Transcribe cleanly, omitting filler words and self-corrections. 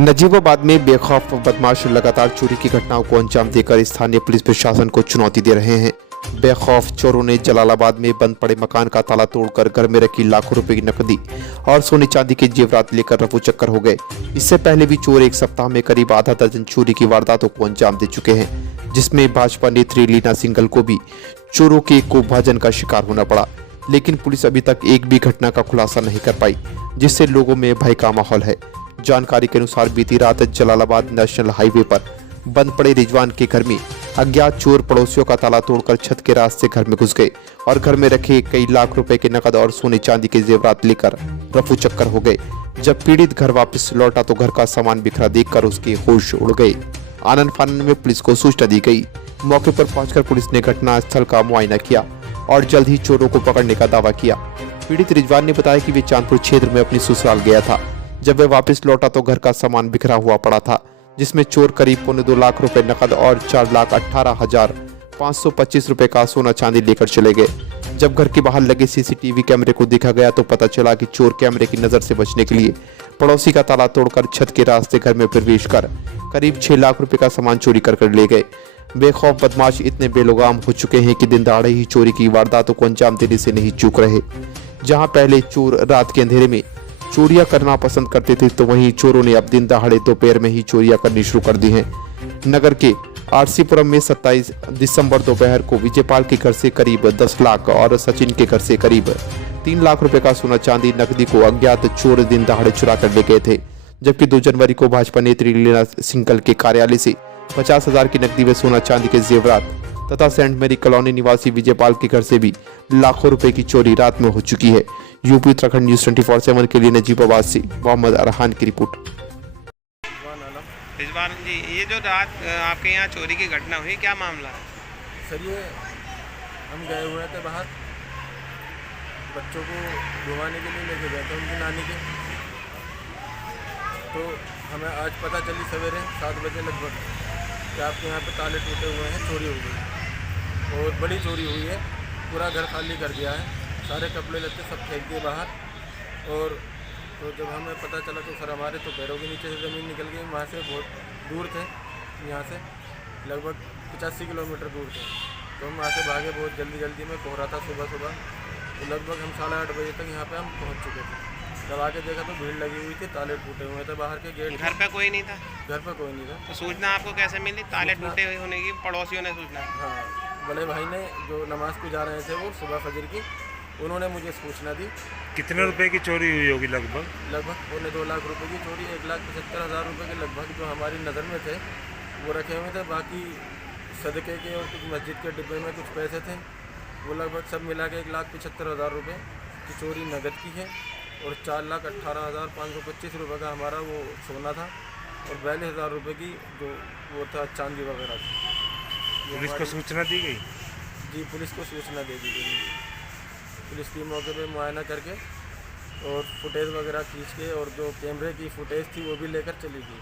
नजीबाबाद में बेखौफ बदमाश लगातार चोरी की घटनाओं को अंजाम देकर स्थानीय पुलिस प्रशासन को चुनौती दे रहे हैं। बेखौफ चोरों ने जलालाबाद में बंद पड़े मकान का ताला तोड़कर घर में रखी लाखों रुपए की नकदी और सोने चांदी के जेवरात लेकर रफू चक्कर हो गए। इससे पहले भी चोर एक सप्ताह में करीब आधा दर्जन चोरी की वारदातों को अंजाम दे चुके हैं, जिसमें भाजपा नेत्री लीना सिंघल को भी चोरों के कोपभाजन का शिकार होना पड़ा। लेकिन पुलिस अभी तक एक भी घटना का खुलासा नहीं कर पाई, जिससे लोगों में भय का माहौल है। जानकारी के अनुसार बीती रात जलालाबाद नेशनल हाईवे पर बंद पड़े रिजवान के घर में अज्ञात चोर पड़ोसियों का ताला तोड़कर छत के रास्ते घर में घुस गए और घर में रखे कई लाख रुपए के नकद और सोने चांदी के जेवरात लेकर रफू चक्कर हो गए। जब पीड़ित घर वापस लौटा तो घर का सामान बिखरा देखकर उसके होश उड़ गए। आनन फानन में पुलिस को सूचना दी गई। मौके पर पहुंचकर पुलिस ने घटनास्थल का मुआयना किया और जल्द ही चोरों को पकड़ने का दावा किया। पीड़ित रिजवान ने बताया कि वे चांदपुर क्षेत्र में अपनी ससुराल गया था। जब वह वापस लौटा तो घर का सामान बिखरा हुआ पड़ा था, जिसमें चोर करीब 2.25 लाख रुपए नकद और 4,18,525 रुपए का सोना चांदी लेकर चले गए। जब घर के बाहर लगे सीसीटीवी कैमरे को देखा गया तो पता चला कि चोर कैमरे की नजर से बचने के लिए पड़ोसी का ताला तोड़कर छत के रास्ते घर में प्रवेश कर करीब 6 लाख रुपए का सामान चोरी कर ले गए। बेखौफ बदमाश इतने बेलगाम हो चुके हैं कि दिन दहाड़े ही चोरी की वारदातों को अंजाम देने से नहीं चूक रहे। जहां पहले चोर रात के अंधेरे में चोरियां करना पसंद करते थे, तो वहीं चोरों ने अब दिन दहाड़े दोपहर में ही चोरियां करनी शुरू कर दी हैं। नगर के आरसीपुरम में 27 दिसंबर दोपहर को विजयपाल के घर से करीब 10 लाख और सचिन के घर से करीब 3 लाख रुपए का सोना चांदी नकदी को अज्ञात चोर दिन दहाड़े चुरा कर ले गए थे। जबकि 2 जनवरी को भाजपा नेत्री लीना सिंघल के कार्यालय से 50,000 की नकदी व सोना चांदी के जेवरात तथा सेंट मेरी कॉलोनी निवासी विजयपाल के घर से भी लाखों रुपए की चोरी रात में हो चुकी है। यूपी उत्तराखंड न्यूज 24/7 के लिए नजीबाबाद से मोहम्मद अरहान की रिपोर्ट। रिजवान जी, ये जो रात आपके यहाँ चोरी की घटना हुई, क्या मामला है? सर ये हम गए हुए थे बाहर, बच्चों को घुमाने के लिए लेके गए थे उनकी नानी के। तो हमें आज पता चली सवेरे 7 बजे लगभग कि आपके यहाँ पे ताले टूटे हुए हैं, चोरी हो गई और बड़ी चोरी हुई है। पूरा घर खाली कर दिया है, सारे कपड़े लत्ते सब फेंक दिए बाहर। और तो जब हमें पता चला तो सर हमारे तो पैरों के नीचे से ज़मीन निकल गई। वहाँ से बहुत दूर थे, यहाँ से लगभग 85 किलोमीटर दूर थे। तो हम वहाँ से भागे, बहुत जल्दी में कोहरा था सुबह। तो लगभग हम 8:30 बजे तक यहाँ पे हम पहुँच चुके थे। जब आके देखा तो भीड़ लगी हुई थी, ताले टूटे हुए थे बाहर के गेट। घर पे कोई नहीं था? घर पे कोई नहीं था। तो सूचना आपको कैसे मिली ताले टूटे हुए होने की? पड़ोसियों ने सूचना? हाँ, बड़े भाई ने जो नमाज़ को जा रहे थे वो सुबह फजर की, उन्होंने मुझे सूचना दी। कितने रुपए की चोरी हुई होगी? लगभग 2.25 लाख रुपए की चोरी, 1,75,000 रुपये के लगभग जो हमारी नज़र में थे वो रखे हुए थे। बाकी सदक़े के और कुछ मस्जिद के डिब्बे में कुछ पैसे थे, वो लगभग सब मिला के 1,75,000 रुपये की चोरी नगद की है। और 4,18,525 रुपये का हमारा वो सोना था और 42,000 रुपये की जो वो था चांदी वगैरह थी। पुलिस को सूचना दी गई? जी, पुलिस को सूचना दे दी गई। पुलिस की मौके पे मुआयना करके और फुटेज वगैरह खींच के और जो कैमरे की फुटेज थी वो भी लेकर चली गई।